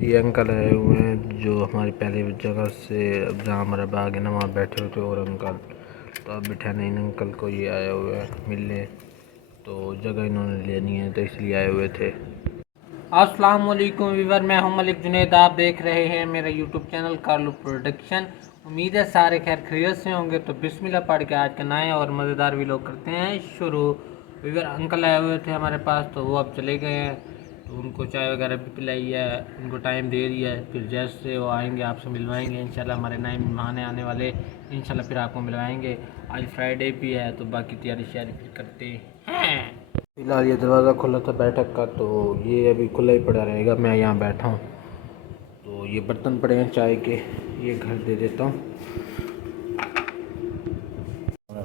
ये अंकल आए हुए हैं जो हमारी पहले जगह से जहाँ हमारा बाग है ना वहाँ बैठे हुए थे, और अंकल तो अब बिठाने इन अंकल को ये आए हुए हैं मिलने, तो जगह इन्होंने लेनी है तो इसलिए आए हुए थे। अस्सलाम वालेकुम वीवर, मैं हूं मलिक जुनैद। आप देख रहे हैं मेरा यूट्यूब चैनल कारलू प्रोडक्शन। उम्मीद है सारे खैर खैरियत से होंगे। तो बिस्मिल्लाह पढ़ के आज का नए और मज़ेदार व्लॉग करते हैं शुरू। वीवर अंकल आए हुए थे हमारे पास, तो वो अब चले गए हैं, तो उनको चाय वगैरह भी पिलाई है, उनको टाइम दे दिया है। फिर जैसे वो आएंगे आपसे मिलवाएंगे इंशाल्लाह। हमारे नए मेहमान आने वाले इंशाल्लाह, फिर आपको मिलवाएंगे। आज फ्राइडे भी है तो बाकी तैयारी श्यारी फिर करते हैं। फिलहाल ये दरवाज़ा खुला था बैठक का, तो ये अभी खुला ही पड़ा रहेगा। मैं यहाँ बैठा हूँ, तो ये बर्तन पड़े हैं चाय के, ये घर दे देता हूँ।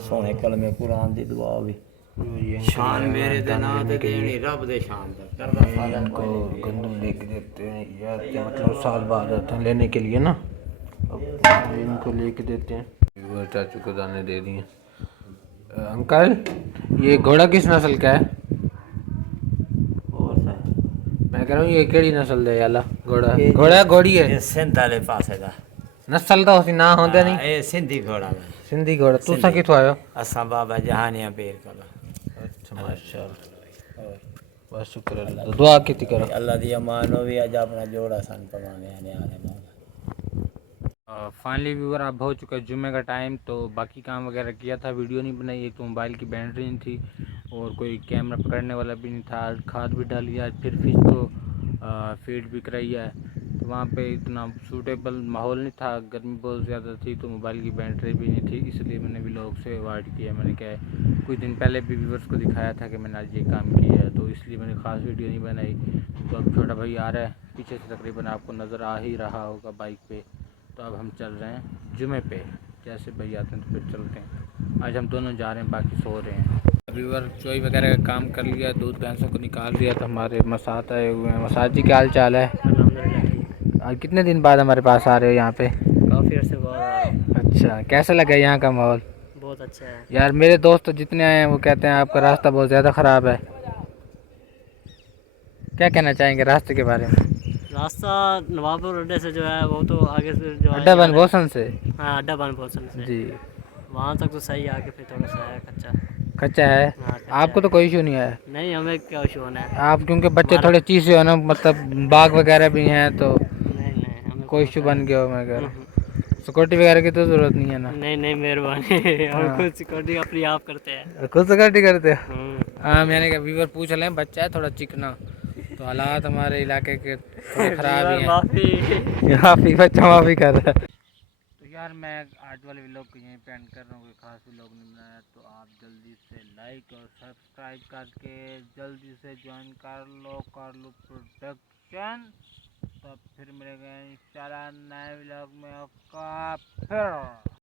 सोने कलमे कुरान दी दुआ भी शान मेरे दे ना ते देनी रब दे शान दा करदा सादा इनको गंदम लेके देते हैं या तो मतलब साल बाद आते हैं लेने के लिए ना, अब इनको लेके देते हैं। चाचू को दाने दे दिए। अंकल ये घोड़ा किस नस्ल का है? और मैं कह रहा हूँ ये केड़ी नस्ल है याला घोड़ा? घोड़ा घोड़ी है? ये सिंध वाले पासे दा नस्ल तो उसी ना होंदे नहीं। ए सिंधी घोड़ा दा सिंधी घोड़ा। तुसा किथों आयो? असां बाबा जहानिया पीर कला। अच्छा माशाअल्लाह, बस शुक्र अल्लाह। दुआ किती करो अल्लाह दी अमान हो भी अज अपना जोड़ा सन पवाने आने आने। फाइनली व्यूवर अब हो चुका है जुम्मे का टाइम, तो बाकी काम वगैरह किया था, वीडियो नहीं बनाई। एक तो मोबाइल की बैटरी नहीं थी और कोई कैमरा पकड़ने वाला भी नहीं था। खाद भी डाली है, फिर फिश को फीड भी कराई है, तो वहाँ पे इतना सूटेबल माहौल नहीं था, गर्मी बहुत ज़्यादा थी, तो मोबाइल की बैटरी भी नहीं थी, इसलिए मैंने व्लॉग से अवॉइड किया। मैंने क्या कुछ दिन पहले भी व्यूवर्स को दिखाया था कि मैंने आज ये काम किया है, तो इसलिए मैंने ख़ास वीडियो नहीं बनाई। तो अब छोटा भाई आ रहा है पीछे से, तकरीबन आपको नज़र आ ही रहा होगा बाइक पे। तो अब हम चल रहे हैं जुमे पे, जैसे भाई आते हैं तो फिर चलते हैं। आज हम दोनों जा रहे हैं, बाकी सो रहे हैं। अभी बार चोई वगैरह का काम कर लिया, दूध भैंसों को निकाल दिया, तो हमारे मसात आए हुए हैं। मसात जी क्या हाल चाल है? आज कितने दिन बाद हमारे पास आ रहे हो यहाँ पे? काफ़ी अर्से बाद। अच्छा, कैसा लगा यहाँ का माहौल? बहुत अच्छा है यार मेरे दोस्त जितने आए हैं वो कहते हैं आपका रास्ता बहुत ज़्यादा ख़राब है। क्या कहना चाहेंगे रास्ते के बारे में? रास्ता नवाबपुर अड्डे से जो है वो तो आगे से जो है अड्डा बन भोसन से? हाँ, अड्डा बन भोसन से जी। वहाँ तक तो सही है, आगे फिर थोड़ा सा है कच्चा। कच्चा है? हाँ कच्चा आपको तो है। कोई इशू नहीं है? नहीं, हमें क्या इशू होना है। आप क्योंकि बच्चे थोड़े चीज़ हो ना, मतलब बाग वगैरह भी हैं, तो नहीं नहीं, हमें कोई इशू बन गया हो मैं कह रहा हूँ। हम्म। सिक्योरिटी वगैरह की तो ज़रूरत नहीं है ना? नहीं नहीं, मेहरबानी। हम हाँ। खुद सिक्योरिटी अपनी आप करते हैं। खुद सिक्योरिटी करते हो? हम्म। हाँ, मैंने कहा व्यूवर पूछ रहे हैं, बच्चा है थोड़ा चिकना, तो हालात हमारे इलाके के थोड़े ख़राब ही हैं। माफ़ी। माफ़ी, बच्चा माफ़ी कर रहा है। तो यार मैं आज वाले व्लॉग को यहीं पे एंड कर रहा हूँ, कोई खास व्लॉग नहीं बनाया, तो आप जल्दी से लाइक और सब्सक्राइब करके जल्दी से ज्वाइन कर लो प्रोडक्शन। तब फिर मिलेंगे इंशाल्लाह नए व्लॉग में। आपका फिर